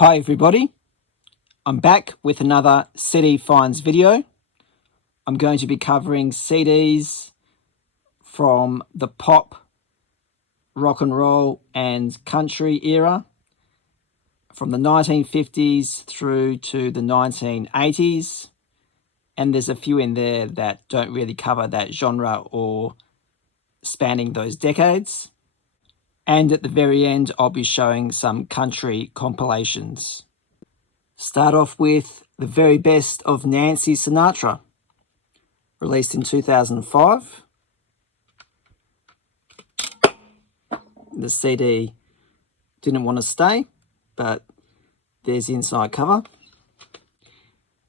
Hi everybody, I'm back with another CD finds video. I'm going to be covering CDs from the pop, rock and roll and country era, from the 1950s through to the 1980s, and there's a few in there that don't really cover that genre or spanning those decades. And at the very end, I'll be showing some country compilations. Start off with the very best of Nancy Sinatra, released in 2005. The CD didn't want to stay, but there's the inside cover.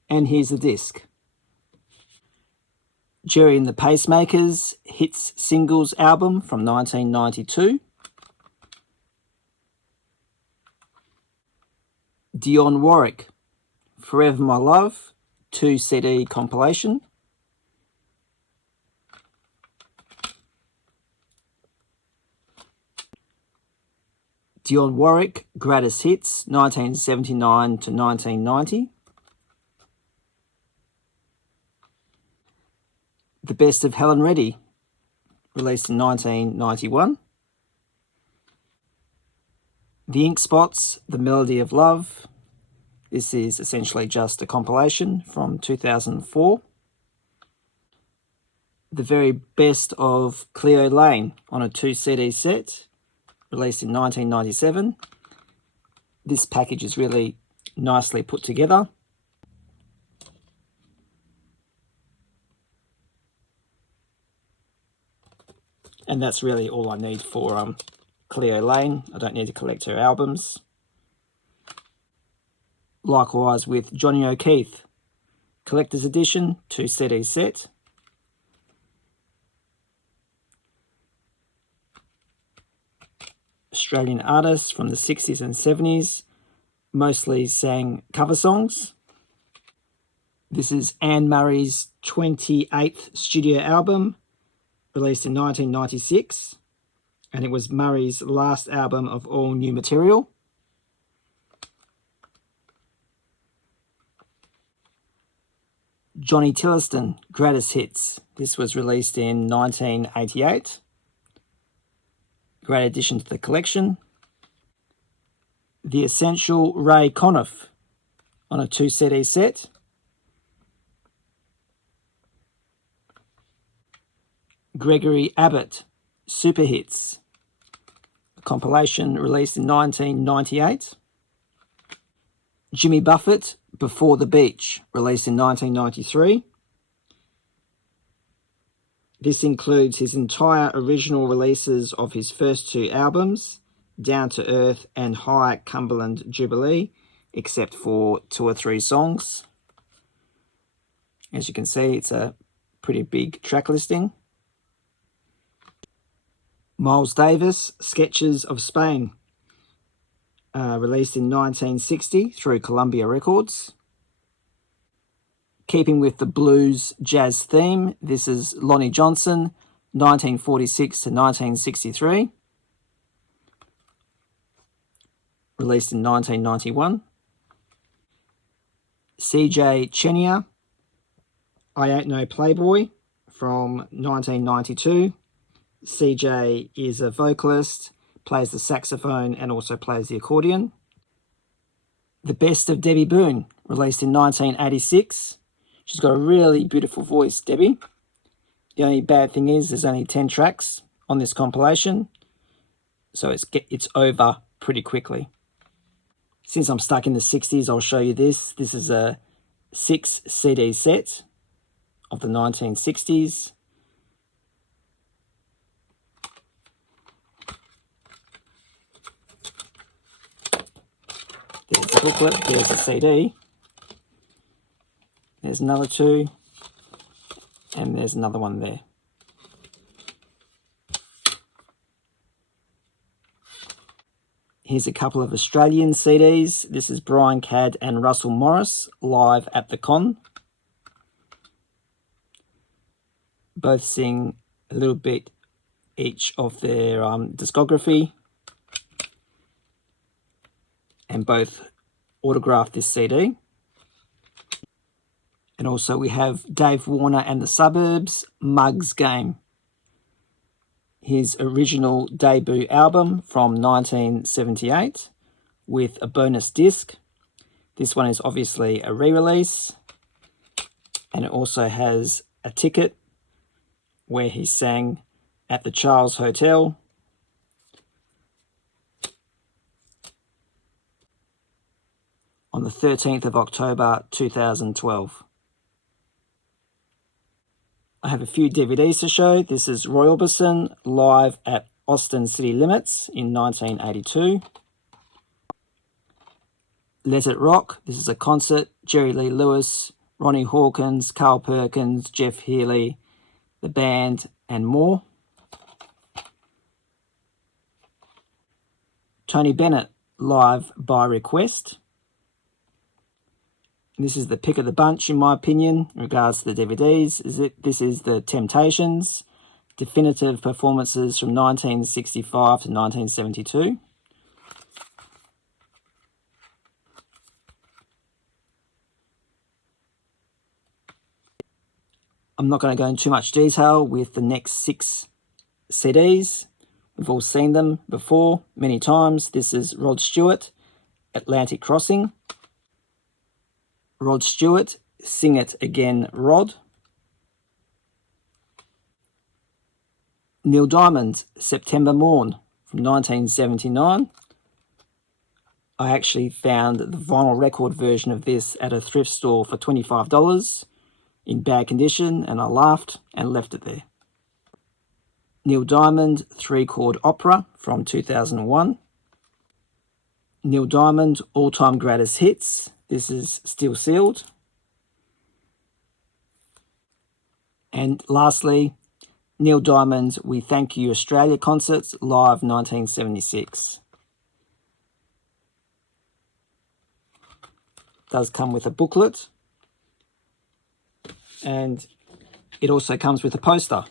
And here's the disc. Jerry and the Pacemakers Hits Singles album from 1992. Dionne Warwick, Forever My Love, 2 CD compilation. Dionne Warwick, Greatest Hits, 1979 to 1990. The Best of Helen Reddy, released in 1991. The Ink Spots, The Melody of Love. This is essentially just a compilation from 2004. The Very Best of Cleo Lane on a 2 CD set, released in 1997. This package is really nicely put together. And that's really all I need for Cleo Lane. I don't need to collect her albums. Likewise with Johnny O'Keefe, Collector's Edition, 2 CD set. Australian artists from the 60s and 70s, mostly sang cover songs. This is Anne Murray's 28th studio album, released in 1996, and it was Murray's last album of all new material. Johnny Tillotson, Greatest Hits. This was released in 1988. Great addition to the collection. The Essential Ray Conniff on a 2 CD set. Gregory Abbott, Super Hits, a compilation released in 1998. Jimmy Buffett, Before the Beach, released in 1993. This includes his entire original releases of his first 2 albums, Down to Earth and High Cumberland Jubilee, except for 2 or 3 songs. As you can see, it's a pretty big track listing. Miles Davis, Sketches of Spain, released in 1960 through Columbia Records. Keeping with the blues jazz theme, this is Lonnie Johnson, 1946 to 1963, released in 1991. C.J. Chenier, I Ain't No Playboy, from 1992. CJ is a vocalist, plays the saxophone and also plays the accordion. The Best of Debbie Boone, released in 1986. She's got a really beautiful voice, Debbie. The only bad thing is there's only 10 tracks on this compilation, so it's over pretty quickly. Since I'm stuck in the 60s, I'll show you this. This is a 6 CD set of the 1960s. There's the booklet, there's the CD. There's another 2, and there's another one there. Here's a couple of Australian CDs. This is Brian Cadd and Russell Morris, live at the Con. Both sing a little bit each of their discography. And both autographed this CD. And also we have Dave Warner and the Suburbs, Mugs Game. His original debut album from 1978 with a bonus disc. This one is obviously a re-release. And it also has a ticket where he sang at the Charles Hotel. On the 13th of October 2012. I have a few DVDs to show. This is Roy Orbison live at Austin City Limits in 1982. Let It Rock. This is a concert. Jerry Lee Lewis, Ronnie Hawkins, Carl Perkins, Jeff Healey, the band, and more. Tony Bennett live by request. This is the pick of the bunch, in my opinion, in regards to the DVDs. This is the Temptations, definitive performances from 1965 to 1972. I'm not going to go into too much detail with the next 6 CDs. We've all seen them before, many times. This is Rod Stewart, Atlantic Crossing. Rod Stewart, Sing It Again, Rod. Neil Diamond, September Morn from 1979. I actually found the vinyl record version of this at a thrift store for $25 in bad condition, and I laughed and left it there. Neil Diamond, 3-chord opera from 2001. Neil Diamond, all-time greatest hits. This is Still Sealed. And lastly, Neil Diamond's We Thank You Australia concerts, live 1976. Does come with a booklet. And it also comes with a poster.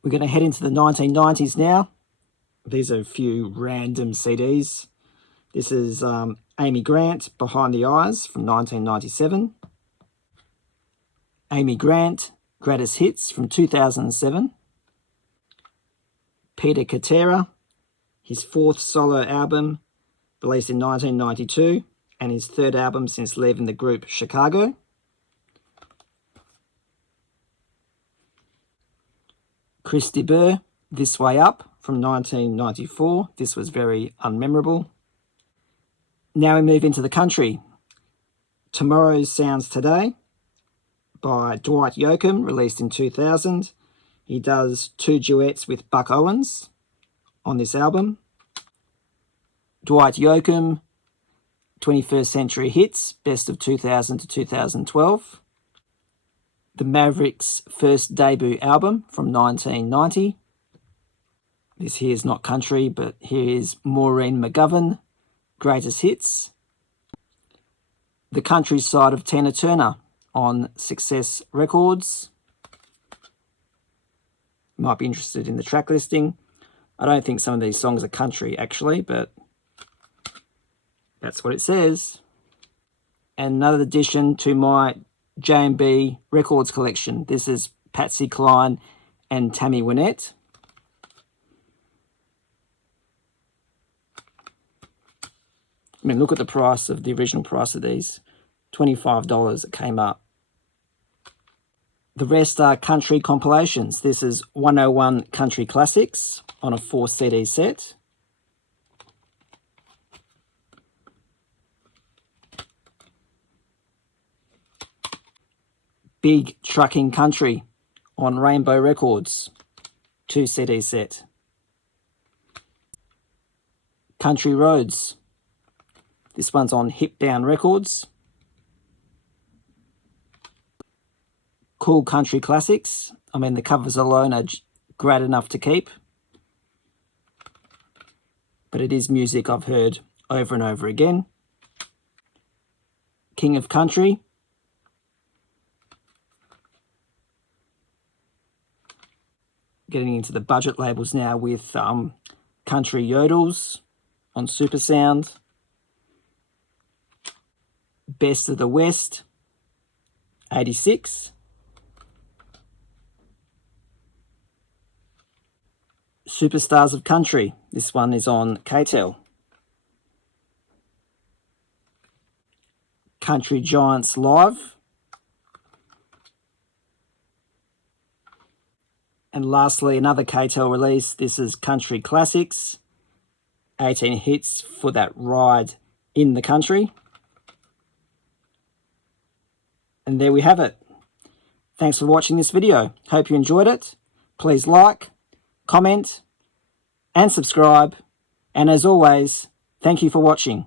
We're going to head into the 1990s now. These are a few random CDs. This is Amy Grant, Behind the Eyes from 1997. Amy Grant, Greatest Hits from 2007. Peter Cetera, his 4th solo album, released in 1992, and his 3rd album since leaving the group Chicago. Chris de Burgh, This Way Up from 1994. This was very unmemorable. Now we move into the country. Tomorrow's Sounds Today by Dwight Yoakam, released in 2000. He does 2 duets with Buck Owens on this album. Dwight Yoakam, 21st Century Hits, best of 2000 to 2012. The Mavericks' first debut album from 1990. This here is not country, but here is Maureen McGovern, Greatest Hits. The country side of Tina Turner on Success Records. Might be interested in the track listing. I don't think some of these songs are country, actually, but that's what it says. And another addition to my J&B Records collection. This is Patsy Cline and Tammy Wynette. I mean, look at the price of the original price of these. $25 it came up. The rest are country compilations. This is 101 Country Classics on a 4 CD set. Big Trucking Country on Rainbow Records, 2 CD set. Country Roads. This one's on Hip Down Records. Cool Country Classics. I mean, the covers alone are great enough to keep. But it is music I've heard over and over again. King of Country. getting into the budget labels now with Country Yodels on Supersound, Best of the West, 86, Superstars of Country, this one is on KTEL, Country Giants Live, and lastly another KTEL release. This is Country Classics, 18 hits for that ride in the country. And there we have it. Thanks for watching this video. Hope you enjoyed it. Please like, comment, and subscribe. And as always, thank you for watching.